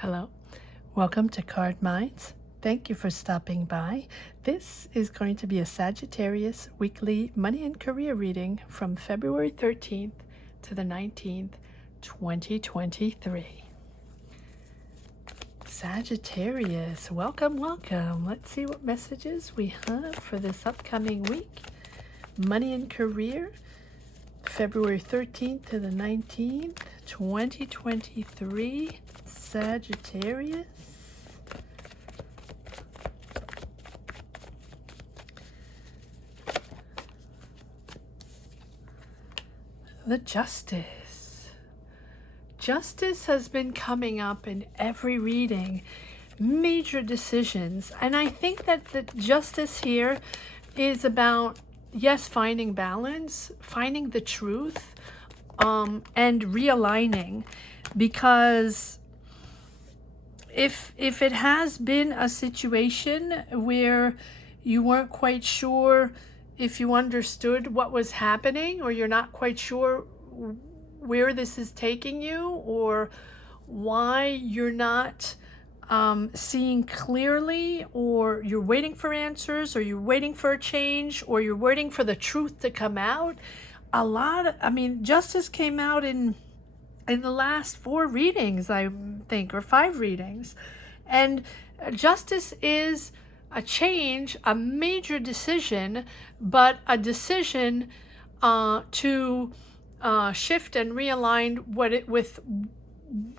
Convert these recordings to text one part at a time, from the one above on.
Hello, welcome to Card Minds. Thank you for stopping by. This is going to be a Sagittarius weekly money and career reading from February 13th to the 19th, 2023. Sagittarius, welcome, welcome. Let's see what messages we have for this upcoming week. Money and career, February 13th to the 19th, 2023. Sagittarius. The Justice. Justice has been coming up in every reading. Major decisions. And I think that the justice here is about, yes, finding balance, finding the truth, and realigning. Because if it has been a situation where you weren't quite sure if you understood what was happening, or you're not quite sure where this is taking you, or why you're not seeing clearly, or you're waiting for answers, or you're waiting for a change, or you're waiting for the truth to come out. Justice came out in the last 4 readings, I think, or 5 readings. And justice is a change, a major decision, but a decision to shift and realign with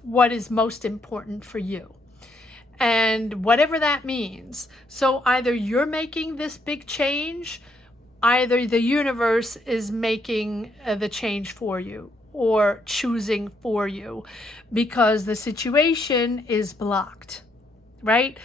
what is most important for you. And whatever that means. So either you're making this big change, either the universe is making the change for you, or choosing for you, because the situation is blocked, right?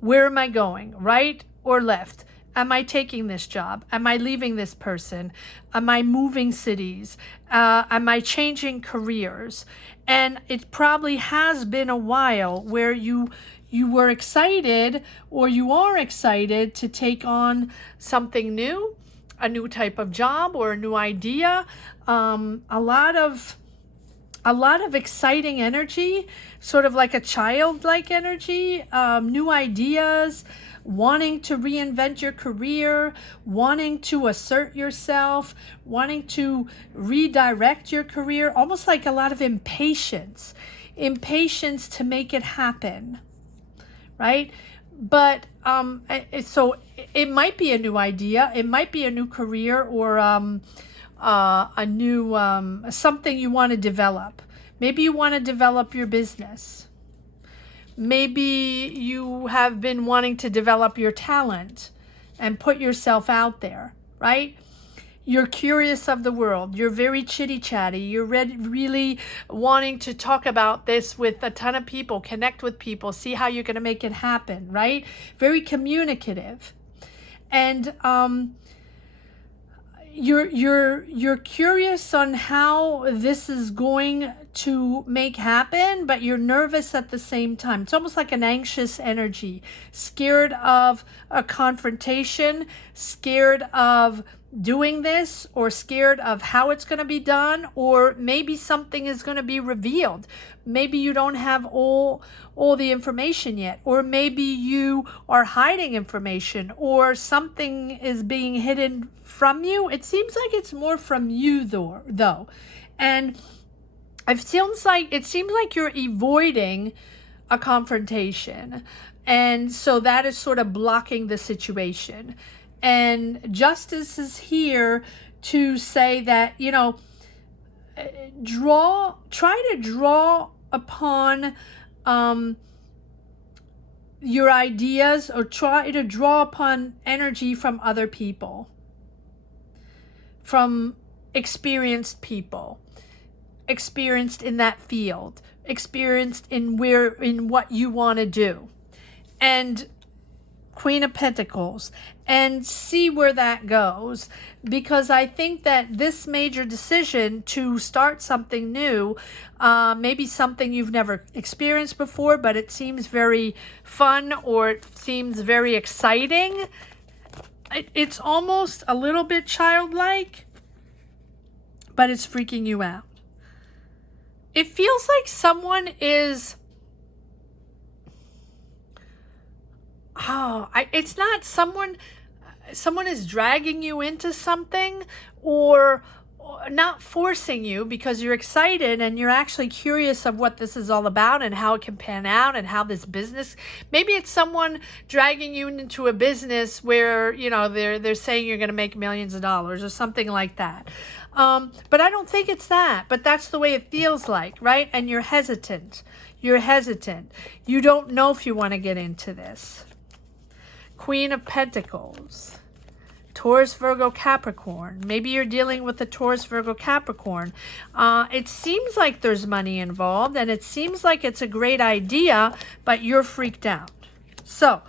Where am I going, right or left? Am I taking this job? Am I leaving this person? Am I moving cities? Am I changing careers? And it probably has been a while where you were excited, or you are excited to take on something new, a new type of job or a new idea. A lot of exciting energy, sort of like a childlike energy, new ideas, wanting to reinvent your career, wanting to assert yourself, wanting to redirect your career, almost like a lot of impatience to make it happen, right? But so it might be a new idea, it might be a new career, or a new something you want to develop. Maybe you want to develop your business. Maybe you have been wanting to develop your talent and put yourself out there, right? You're curious of the world. You're very chitty-chatty. You're really wanting to talk about this with a ton of people, connect with people, see how you're going to make it happen, right? Very communicative. And you're curious on how this is going to make happen, but you're nervous at the same time. It's almost like an anxious energy, scared of a confrontation, scared of doing this, or scared of how it's going to be done, or maybe something is going to be revealed. Maybe you don't have all the information yet, or maybe you are hiding information, or something is being hidden from you. It seems like it's more from you though. And it seems like you're avoiding a confrontation. And so that is sort of blocking the situation. And justice is here to say that, try to draw upon your ideas, or try to draw upon energy from other people, from experienced people, experienced in that field, experienced in what you want to do. And Queen of Pentacles, and see where that goes, because I think that this major decision to start something new, maybe something you've never experienced before, but it seems very fun, or it seems very exciting. It's almost a little bit childlike, but it's freaking you out. It feels like someone is It's not someone is dragging you into something, or not forcing you, because you're excited and you're actually curious of what this is all about and how it can pan out and how this business, maybe it's someone dragging you into a business where, you know, they're saying you're going to make millions of dollars or something like that. But I don't think it's that, but that's the way it feels like, right? And you're hesitant. You're hesitant. You don't know if you want to get into this. Queen of Pentacles. Taurus, Virgo, Capricorn. Maybe you're dealing with a Taurus, Virgo, Capricorn. It seems like there's money involved, and it seems like it's a great idea, but you're freaked out. So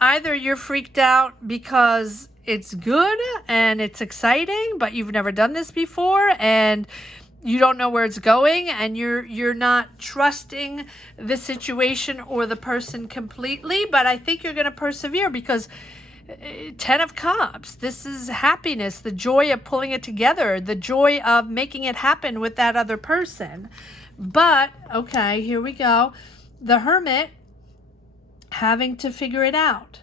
either you're freaked out because it's good and it's exciting, but you've never done this before, and you don't know where it's going, and you're not trusting the situation or the person completely, but I think you're going to persevere, because 10 of Cups, this is happiness, the joy of pulling it together, the joy of making it happen with that other person. But, okay, here we go. The Hermit, having to figure it out.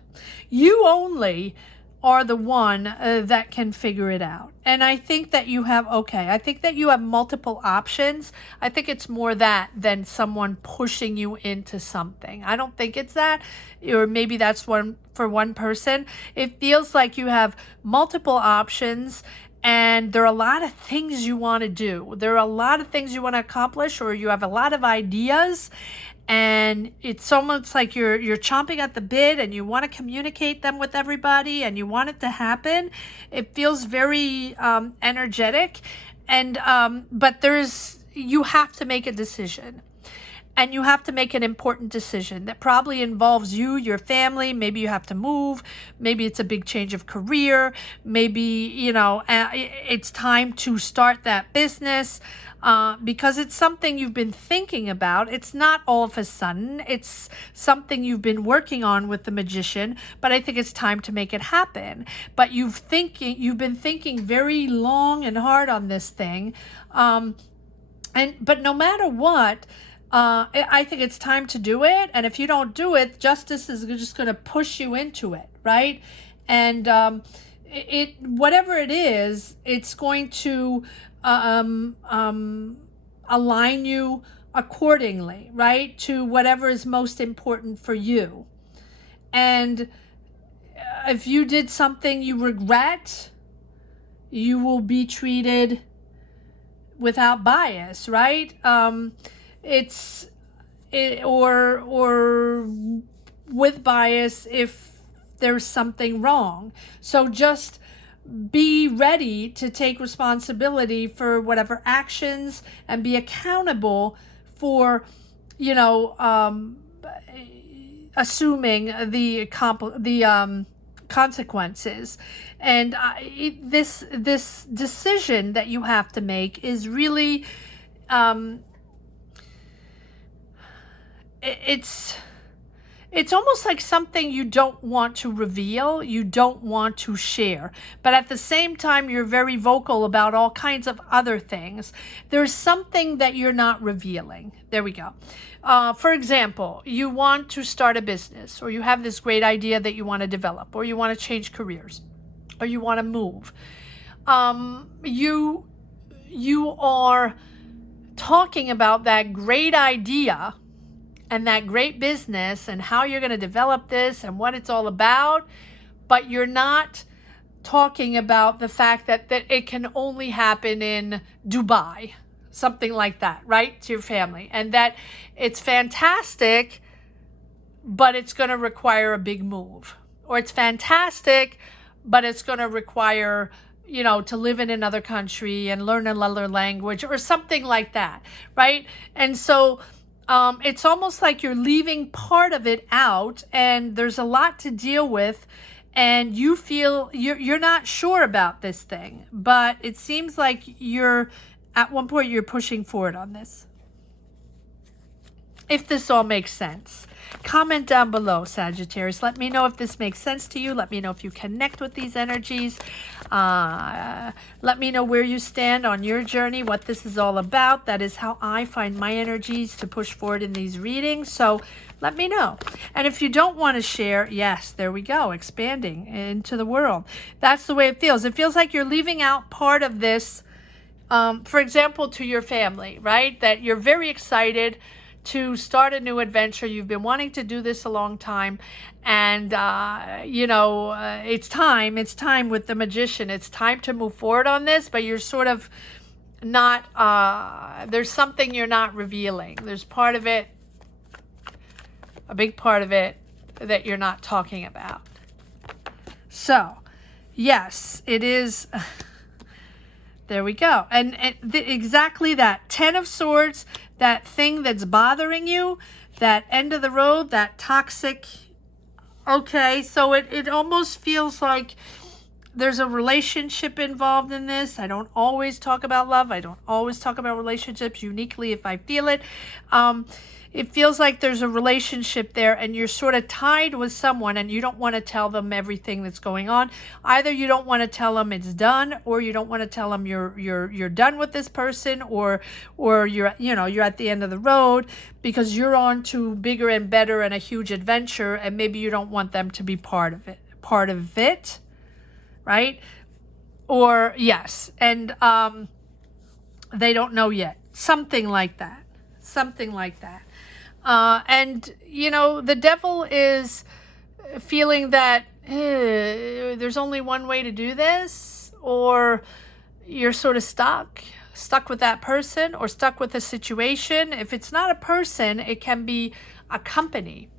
You only are the one that can figure it out. And I think that you have, I think that you have multiple options. I think it's more that than someone pushing you into something. I don't think it's that, or maybe that's one for one person. It feels like you have multiple options, and there are a lot of things you want to do. There are a lot of things you want to accomplish, or you have a lot of ideas, and it's almost like you're chomping at the bit, and you want to communicate them with everybody, and you want it to happen. It feels very energetic, and but you have to make a decision. And you have to make an important decision that probably involves you, your family. Maybe you have to move. Maybe it's a big change of career. Maybe, you know, it's time to start that business because it's something you've been thinking about. It's not all of a sudden. It's something you've been working on with the Magician, but I think it's time to make it happen. But you've been thinking very long and hard on this thing. But no matter what, I think it's time to do it. And if you don't do it, justice is just going to push you into it, right? And whatever it is, it's going to align you accordingly, right, to whatever is most important for you. And if you did something you regret, you will be treated without bias, right? Or with bias if there's something wrong. So just be ready to take responsibility for whatever actions and be accountable for, you know, assuming the consequences. And this decision that you have to make is really it's almost like something you don't want to reveal, you don't want to share, but at the same time you're very vocal about all kinds of other things. There's something that you're not revealing. There we go. For example, you want to start a business, or you have this great idea that you want to develop, or you want to change careers, or you want to move. You are talking about that great idea and that great business and how you're going to develop this and what it's all about, but you're not talking about the fact that it can only happen in Dubai, something like that, right, to your family, and that it's fantastic, but it's going to require a big move, or it's fantastic, but it's going to require, you know, to live in another country and learn another language or something like that, right? And so it's almost like you're leaving part of it out, and there's a lot to deal with, and you feel you're not sure about this thing, but it seems like at one point you're pushing forward on this. If this all makes sense. Comment down below, Sagittarius. Let me know if this makes sense to you. Let me know if you connect with these energies. Let me know where you stand on your journey, what this is all about. That is how I find my energies to push forward in these readings. So let me know. And if you don't want to share, yes, there we go, expanding into the world. That's the way it feels. It feels like you're leaving out part of this, for example, to your family, right? That you're very excited to start a new adventure. You've been wanting to do this a long time. And, it's time with the Magician. It's time to move forward on this, but you're sort of not, there's something you're not revealing. There's part of it, a big part of it, that you're not talking about. So, yes, it is. There we go. And exactly that. 10 of Swords, that thing that's bothering you, that end of the road, that toxic. Okay, so it almost feels like there's a relationship involved in this. I don't always talk about love. I don't always talk about relationships uniquely if I feel it. It feels like there's a relationship there and you're sort of tied with someone and you don't want to tell them everything that's going on. Either you don't want to tell them it's done, or you don't want to tell them you're done with this person, or you're at the end of the road because you're on to bigger and better and a huge adventure, and maybe you don't want them to be part of it, right? Or yes, and they don't know yet. Something like that. And, the devil is feeling that there's only one way to do this, or you're sort of stuck with that person or stuck with a situation. If it's not a person, it can be a company.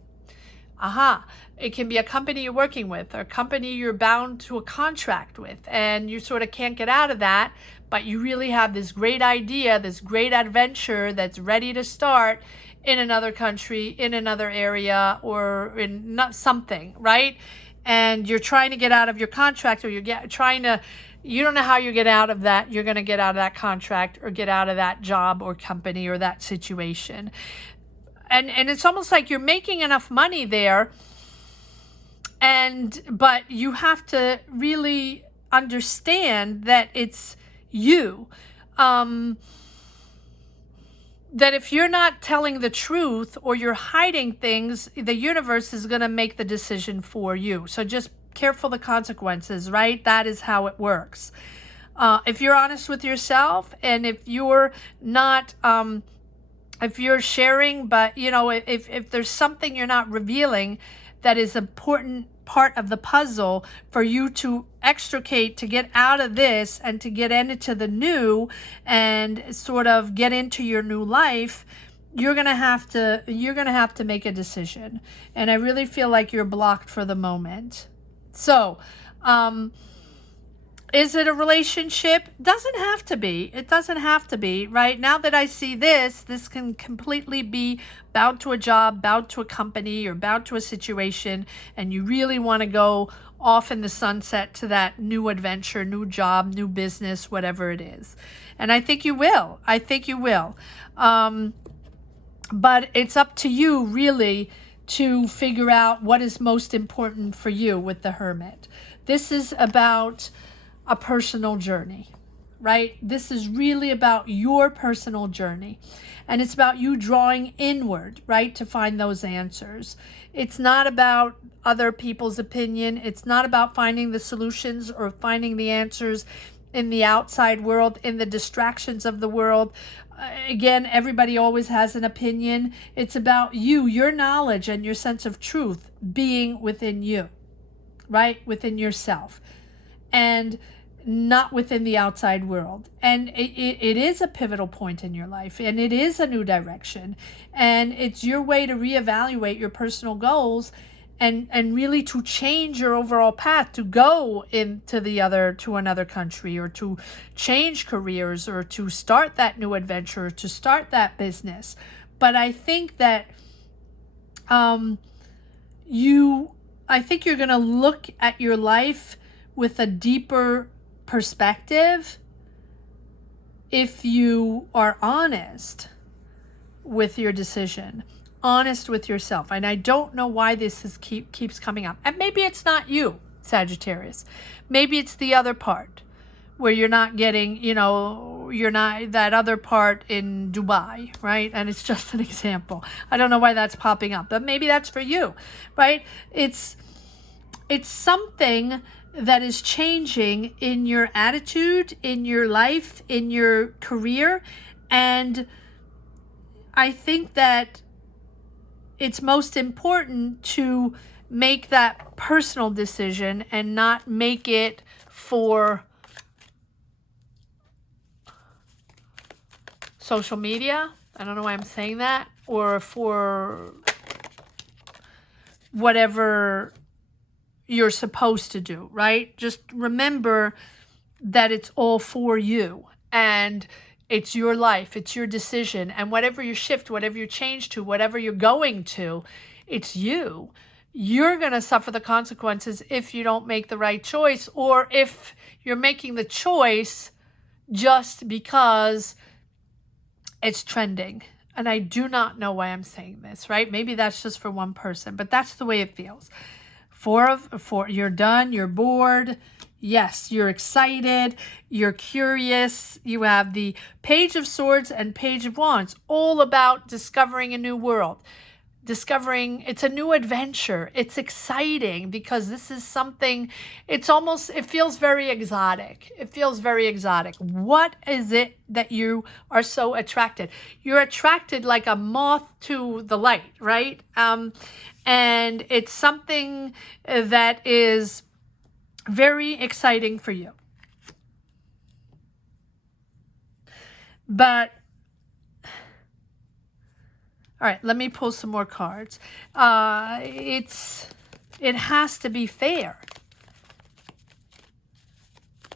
It can be a company you're working with, or a company you're bound to a contract with, and you sort of can't get out of that, but you really have this great idea, this great adventure that's ready to start in another country, in another area, or in something, right? And you're trying to get out of your contract, or you don't know how you get out of that. You're going to get out of that contract or get out of that job or company or that situation. And it's almost like you're making enough money there, but you have to really understand that it's you. That if you're not telling the truth or you're hiding things, the universe is going to make the decision for you. So just careful the consequences, right? That is how it works. If you're honest with yourself, and if you're not, if you're sharing, but if there's something you're not revealing that is important part of the puzzle for you to extricate, to get out of this and to get into the new and sort of get into your new life, you're going to have to make a decision. And I really feel like you're blocked for the moment. So, is it a relationship? Doesn't have to be. It doesn't have to be, right? Now that I see this can completely be bound to a job, bound to a company, or bound to a situation, and you really want to go off in the sunset to that new adventure, new job, new business, whatever it is. And I think you will. But it's up to you, really, to figure out what is most important for you with the Hermit. This is about a personal journey, right? This is really about your personal journey. And it's about you drawing inward, right, to find those answers. It's not about other people's opinion. It's not about finding the solutions or finding the answers in the outside world, in the distractions of the world. Again, everybody always has an opinion. It's about you, your knowledge, and your sense of truth being within you, right? Within yourself. And not within the outside world. And it is a pivotal point in your life, and it is a new direction, and it's your way to reevaluate your personal goals and really to change your overall path, to go to another country, or to change careers, or to start that new adventure, to start that business. But I think that I think you're going to look at your life with a deeper perspective if you are honest with your decision, honest with yourself. And I don't know why this keeps coming up. And maybe it's not you, Sagittarius. Maybe it's the other part where you're not getting, you're not that other part in Dubai, right? And it's just an example. I don't know why that's popping up, but maybe that's for you, right? It's something that is changing in your attitude, in your life, in your career. And I think that it's most important to make that personal decision and not make it for social media. I don't know why I'm saying that, or for whatever you're supposed to do, right? Just remember that it's all for you, and it's your life, it's your decision, and whatever you shift, whatever you change to, whatever you're going to, it's you. You're going to suffer the consequences if you don't make the right choice, or if you're making the choice just because it's trending. And I do not know why I'm saying this, right? Maybe that's just for one person, but that's the way it feels. Four, you're done, you're bored. Yes, you're excited, you're curious. You have the Page of Swords and Page of Wands, all about discovering a new world. It's a new adventure. It's exciting because this is something, it feels very exotic. It feels very exotic. What is it that you are so attracted? You're attracted like a moth to the light, right? And it's something that is very exciting for you. But all right, let me pull some more cards. It has to be fair.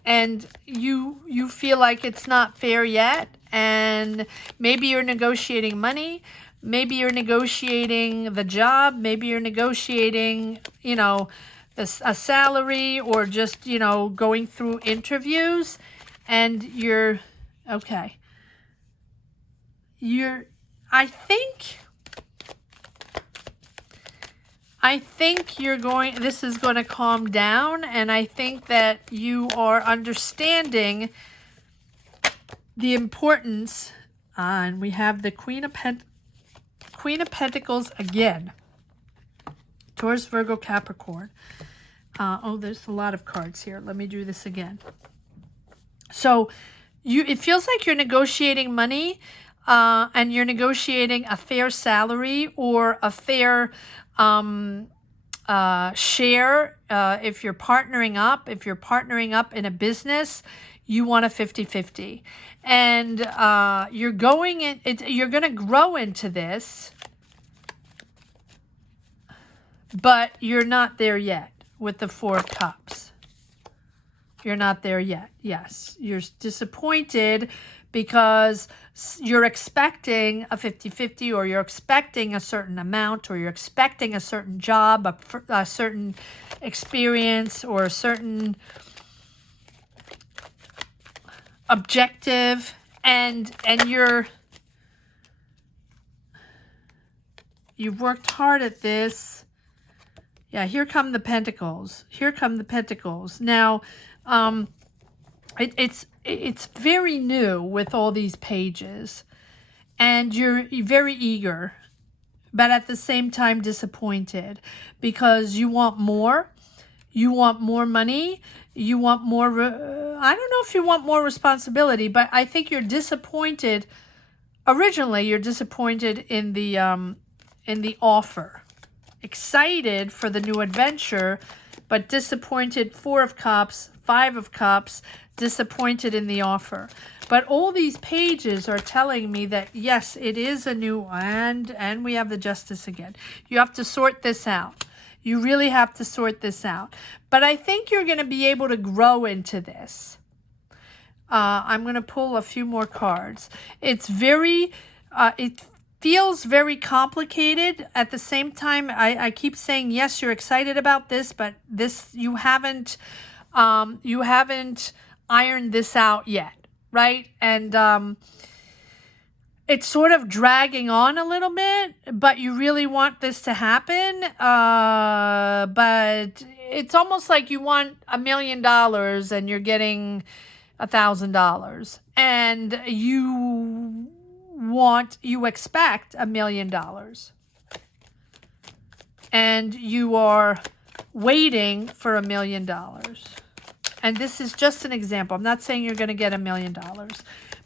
And you feel like it's not fair yet, and maybe you're negotiating money, maybe you're negotiating the job, maybe you're negotiating, a salary, or just, going through interviews, and you're okay. I think this is going to calm down, and I think that you are understanding the importance, and we have the Queen of Pentacles again. Taurus, Virgo, Capricorn. There's a lot of cards here. Let me do this again. So it feels like you're negotiating money, and you're negotiating a fair salary or a fair share. If you're partnering up in a business, you want a 50-50. And you're going to grow into this, but you're not there yet with the Four of Cups. You're not there yet. Yes, you're disappointed because you're expecting a 50-50, or you're expecting a certain amount, or you're expecting a certain job, a certain experience, or a certain objective, and you've worked hard at this. Yeah, here come the Pentacles. Here come the Pentacles. Now, it's very new with all these pages, and you're very eager, but at the same time disappointed, because you want more. You want more money. You want more. I don't know if you want more responsibility, but I think you're disappointed. Originally, you're disappointed in the offer. Excited for the new adventure, but disappointed. Four of Cups, Five of Cups, disappointed in the offer. But all these pages are telling me that yes, it is a new, and we have the Justice again. You have to sort this out. You really have to sort this out. But I think you're going to be able to grow into this. I'm going to pull a few more cards. It's very, it feels very complicated. At the same time, I keep saying, yes, you're excited about this, but this, you haven't ironed this out yet, right? And it's sort of dragging on a little bit, but you really want this to happen. But it's almost like you want $1 million and you're getting $1,000, and you expect $1 million, and you are waiting for $1 million. And this is just an example. I'm not saying you're going to get $1 million.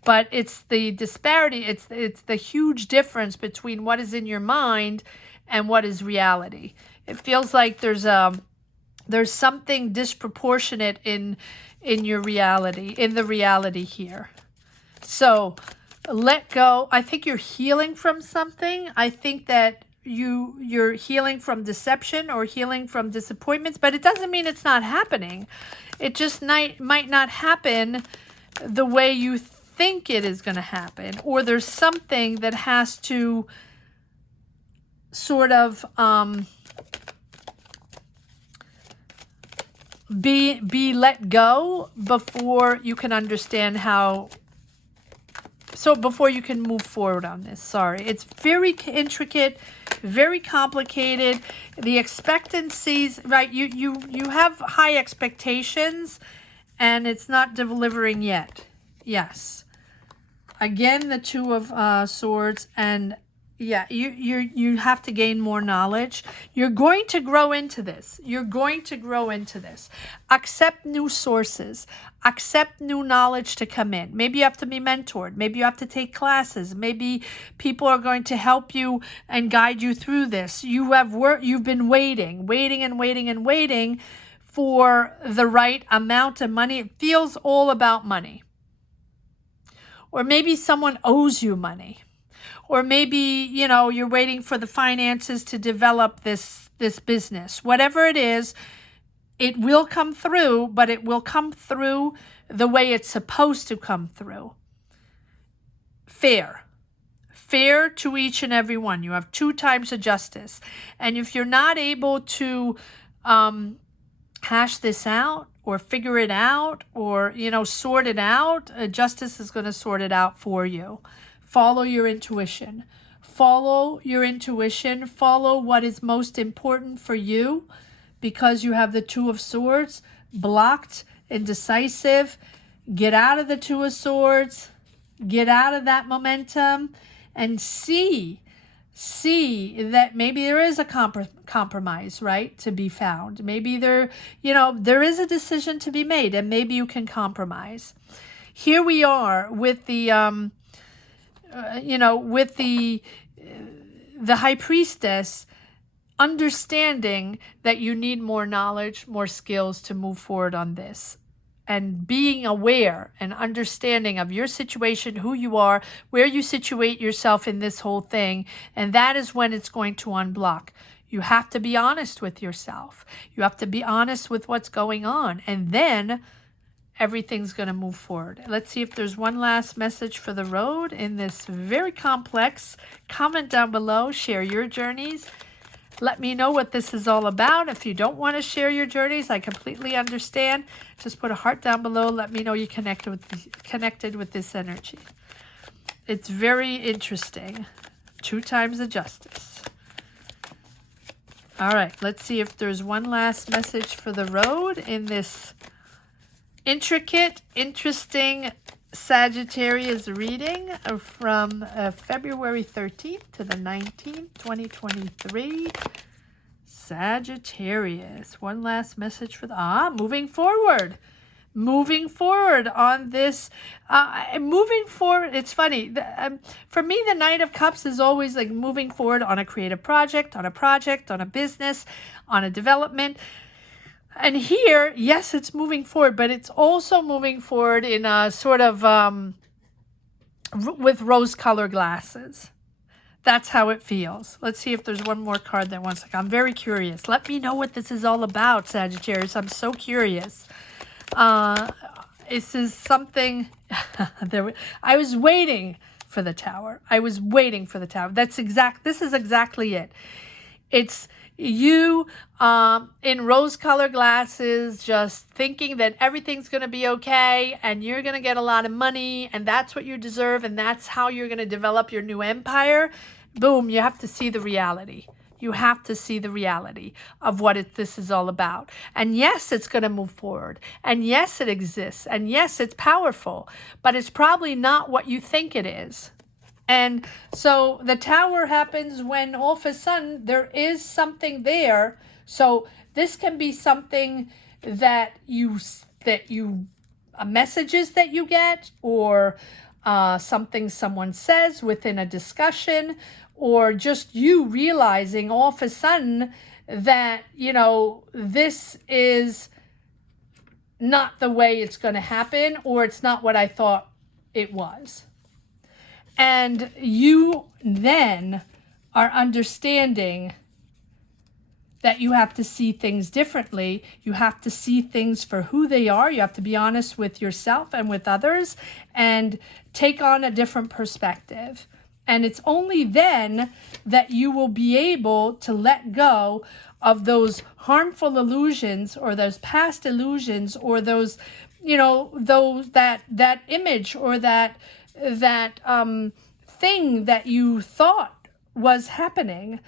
But it's the disparity, it's the huge difference between what is in your mind and what is reality. It feels like there's something disproportionate in your reality, in the reality here. So let go. I think you're healing from something. I think that you're healing from deception or healing from disappointments, but it doesn't mean it's not happening. It just might not happen the way you think it is going to happen, or there's something that has to sort of be let go before you can understand how. So before you can move forward on this, sorry. It's very intricate, very complicated. The expectancies, right? You have high expectations, and it's not delivering yet. Yes. Again, the Two of Swords, and yeah, you have to gain more knowledge. You're going to grow into this. You're going to grow into this. Accept new sources. Accept new knowledge to come in. Maybe you have to be mentored. Maybe you have to take classes. Maybe people are going to help you and guide you through this. You've been waiting for the right amount of money. It feels all about money. Or maybe someone owes you money. Or maybe, you're waiting for the finances to develop this business. Whatever it is, it will come through, but it will come through the way it's supposed to come through. Fair. Fair to each and every one. You have 2 times of justice. And if you're not able to hash this out, or figure it out, or, sort it out, justice is going to sort it out for you. Follow your intuition. Follow your intuition. Follow what is most important for you, because you have the Two of Swords, blocked, indecisive. Get out of the Two of Swords. Get out of that momentum, and see that maybe there is a compromise, right, to be found. Maybe there is a decision to be made, and maybe you can compromise. Here we are with the the High Priestess, understanding that you need more knowledge, more skills to move forward on this. And being aware and understanding of your situation, who you are, where you situate yourself in this whole thing. And that is when it's going to unblock. You have to be honest with yourself. You have to be honest with what's going on. And then everything's going to move forward. Let's see if there's one last message for the road in this very complex. Comment down below. Share your journeys. Let me know what this is all about. If you don't want to share your journeys, I completely understand. Just put a heart down below. Let me know you connected with this energy. It's very interesting. 2 times of justice. All right, let's see if there's one last message for the road in this intricate, interesting Sagittarius reading from February 13th to the 19th, 2023. Sagittarius. One last message for the... moving forward. Moving forward on this. Moving forward. It's funny. For me, the Knight of Cups is always like moving forward on a creative project, on a business, on a development. And here, yes, it's moving forward, but it's also moving forward in a sort of with rose-colored glasses. That's how it feels. Let's see if there's one more card that wants to. I'm very curious. Let me know what this is all about, Sagittarius. I'm so curious. This is something. I was waiting for the Tower. This is exactly it. It's you in rose-colored glasses, just thinking that everything's going to be okay and you're going to get a lot of money and that's what you deserve and that's how you're going to develop your new empire. Boom, you have to see the reality. You have to see the reality of what this is all about. And yes, it's going to move forward. And yes, it exists. And yes, it's powerful. But it's probably not what you think it is. And so the tower happens when all of a sudden there is something there. So this can be something that messages that you get, or something someone says within a discussion, or just you realizing all of a sudden that, you know, this is not the way it's going to happen, or it's not what I thought it was. And you then are understanding that you have to see things differently. You have to see things for who they are. You have to be honest with yourself and with others and take on a different perspective. And it's only then that you will be able to let go of those harmful illusions, or those past illusions, or those, you know, that image, or that thing that you thought was happening,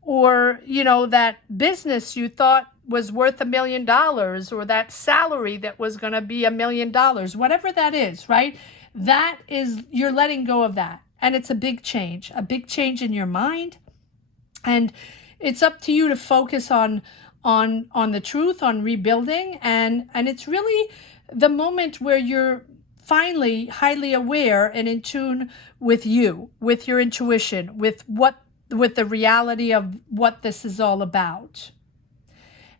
or, you know, that business you thought was worth $1 million, or that salary that was going to be $1 million, whatever that is, right? That is, you're letting go of that. And it's a big change in your mind. And it's up to you to focus on the truth, on rebuilding. And it's really the moment where you're finally highly aware and in tune with you, with your intuition, with the reality of what this is all about.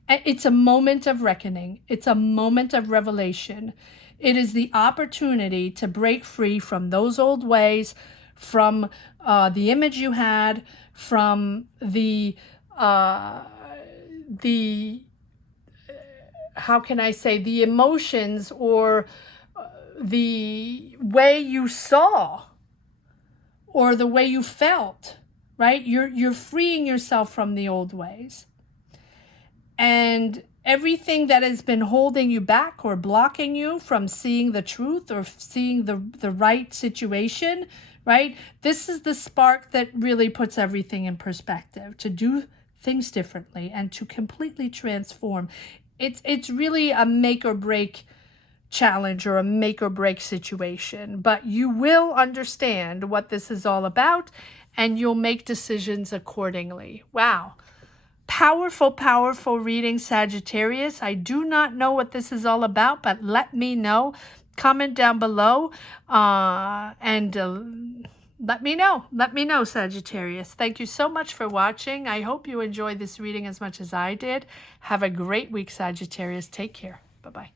It's a moment of reckoning. It's a moment of revelation. It is the opportunity to break free from those old ways, from the image you had, from the how can I say, the emotions, or the way you saw, or the way you felt, right? You're freeing yourself from the old ways. And everything that has been holding you back or blocking you from seeing the truth or seeing the right situation, right? This is the spark that really puts everything in perspective, to do things differently and to completely transform. It's really a make or break challenge, or a make or break situation, but you will understand what this is all about and you'll make decisions accordingly. Wow. Powerful, powerful reading, Sagittarius. I do not know what this is all about, but let me know. Comment down below and let me know. Let me know, Sagittarius. Thank you so much for watching. I hope you enjoyed this reading as much as I did. Have a great week, Sagittarius. Take care. Bye-bye.